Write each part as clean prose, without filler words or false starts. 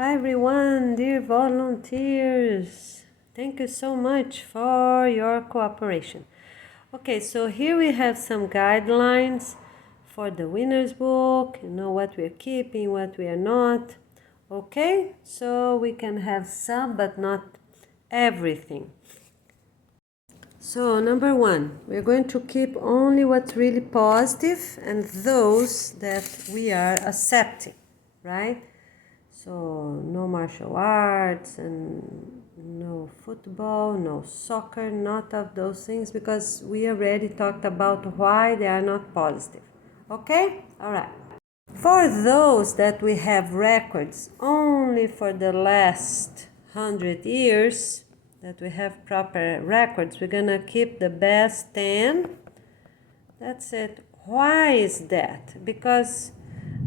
Hi everyone, dear volunteers. Thank you so much for your cooperation. Okay, so here we have some guidelines for the winner's book. You know what we are keeping, what we are not. Okay, so we can have some but not everything. So number one, we're going to keep only what's really positive and those that we are accepting, right? So no martial arts and no football, no soccer, not of those things because we already talked about why they are not positive. Okay? All right. For those that we have records only for the last 100 years, that we have proper records, we're gonna keep the best 10. That's it. Why is that? Because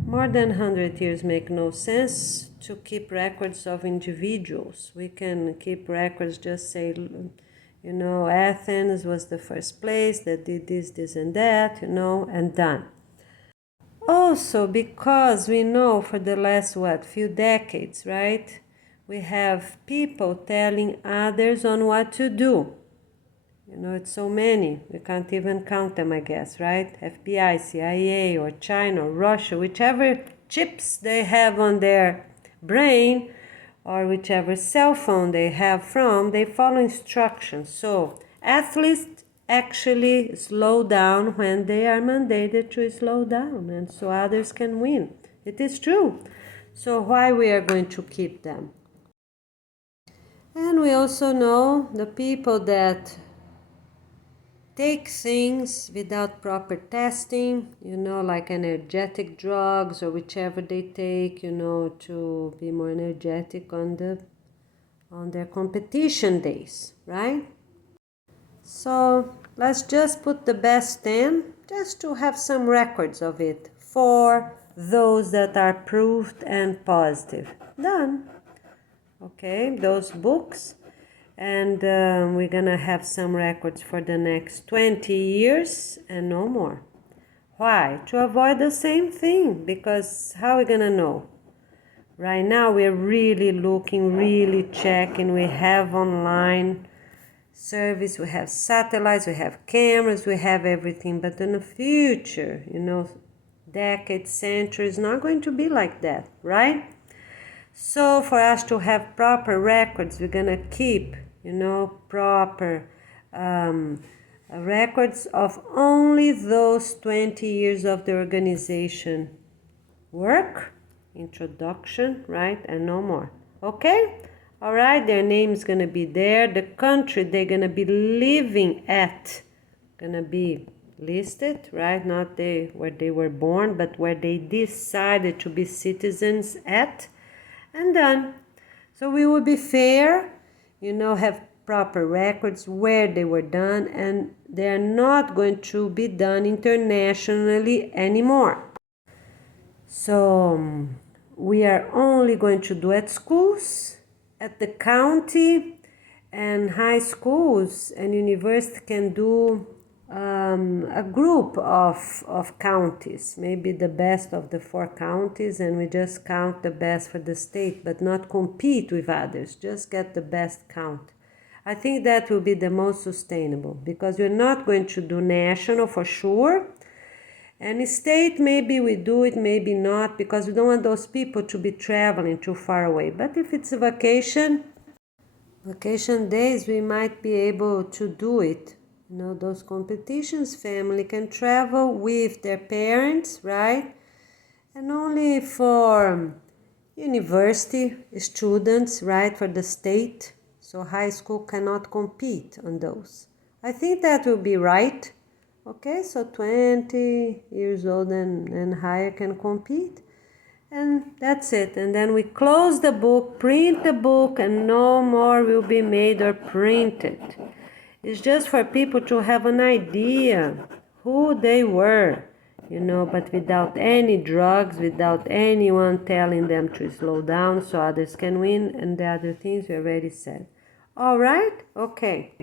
more than 100 years make no sense to keep records of individuals. We can keep records, just say, you know, Athens was the first place that did this, and that, you know, and done. Also, because we know for the last, few decades, right? We have people telling others on what to do. You know, it's so many, we can't even count them, I guess, right? FBI, CIA, or China, or Russia, whichever chips they have on their brain, or whichever cell phone they have from, they follow instructions. So athletes actually slow down when they are mandated to slow down, and so others can win. It is true. So why we are going to keep them? And we also know the people that take things without proper testing, you know, like energetic drugs or whichever they take, you know, to be more energetic on their competition days, right? So let's just put the best 10 just to have some records of it for those that are proved and positive. Done. Okay, those books. And we're gonna have some records for the next 20 years and no more. Why? To avoid the same thing, because how are we gonna know? Right now we're really looking, really checking. We have online service, we have satellites, we have cameras, we have everything. But in the future, you know, decades, centuries, not going to be like that, right? So for us to have proper records, we're gonna keep, you know, proper records of only those 20 years of the organization work, introduction, right, and no more. Okay? All right, their name is gonna be there. The country they're gonna be living at, gonna be listed, right? Not where they were born, but where they decided to be citizens at. And done. So we will be fair, you know, have proper records where they were done, and they are not going to be done internationally anymore. So we are only going to do at schools, at the county, and high schools and university can do a group of counties, maybe the best of the 4 counties, and we just count the best for the state, but not compete with others, just get the best count. I think that will be the most sustainable, because we're not going to do national for sure, and state maybe we do it, maybe not, because we don't want those people to be traveling too far away. But if it's a vacation days, we might be able to do it. You know, those competitions, family can travel with their parents, right? And only for university students, right, for the state. So high school cannot compete on those. I think that will be right. Okay, so 20 years old and higher can compete. And that's it. And then we close the book, print the book, and no more will be made or printed. It's just for people to have an idea who they were, you know, but without any drugs, without anyone telling them to slow down so others can win, and the other things we already said. All right? Okay.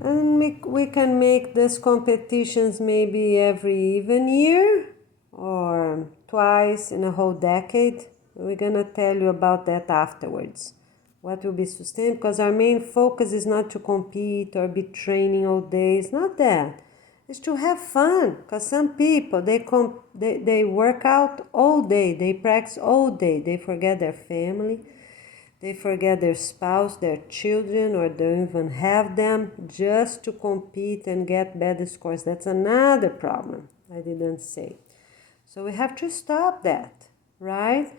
And we can make these competitions maybe every even year or twice in a whole decade. We're gonna tell you about that afterwards. What will be sustained, because our main focus is not to compete or be training all day. It's not that. It's to have fun, because some people, they work out all day, they practice all day, they forget their family, they forget their spouse, their children, or don't even have them, just to compete and get better scores. That's another problem I didn't say. So we have to stop that, right?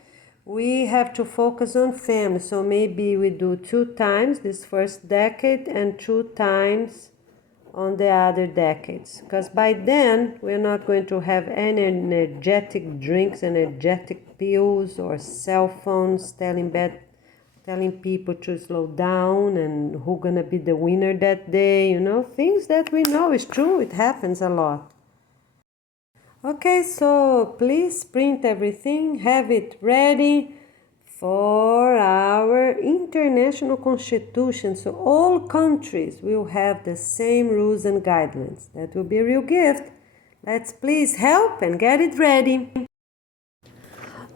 We have to focus on family. So maybe we do 2 times this first decade and 2 times on the other decades. Because by then, we're not going to have any energetic drinks, energetic pills, or cell phones telling people to slow down and who's gonna be the winner that day, things that we know is true, it happens a lot. Okay, so please print everything, have it ready for our international constitution. So all countries will have the same rules and guidelines. That will be a real gift. Let's please help and get it ready.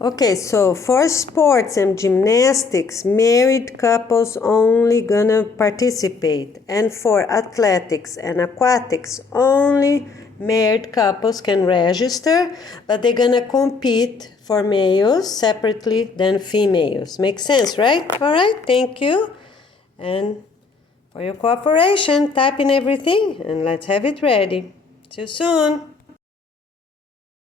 Okay, so for sports and gymnastics, married couples only gonna participate. And for athletics and aquatics, only married couples can register, but they're gonna compete for males separately than females. Makes sense, right? All right, thank you. And for your cooperation, type in everything and let's have it ready. See you soon.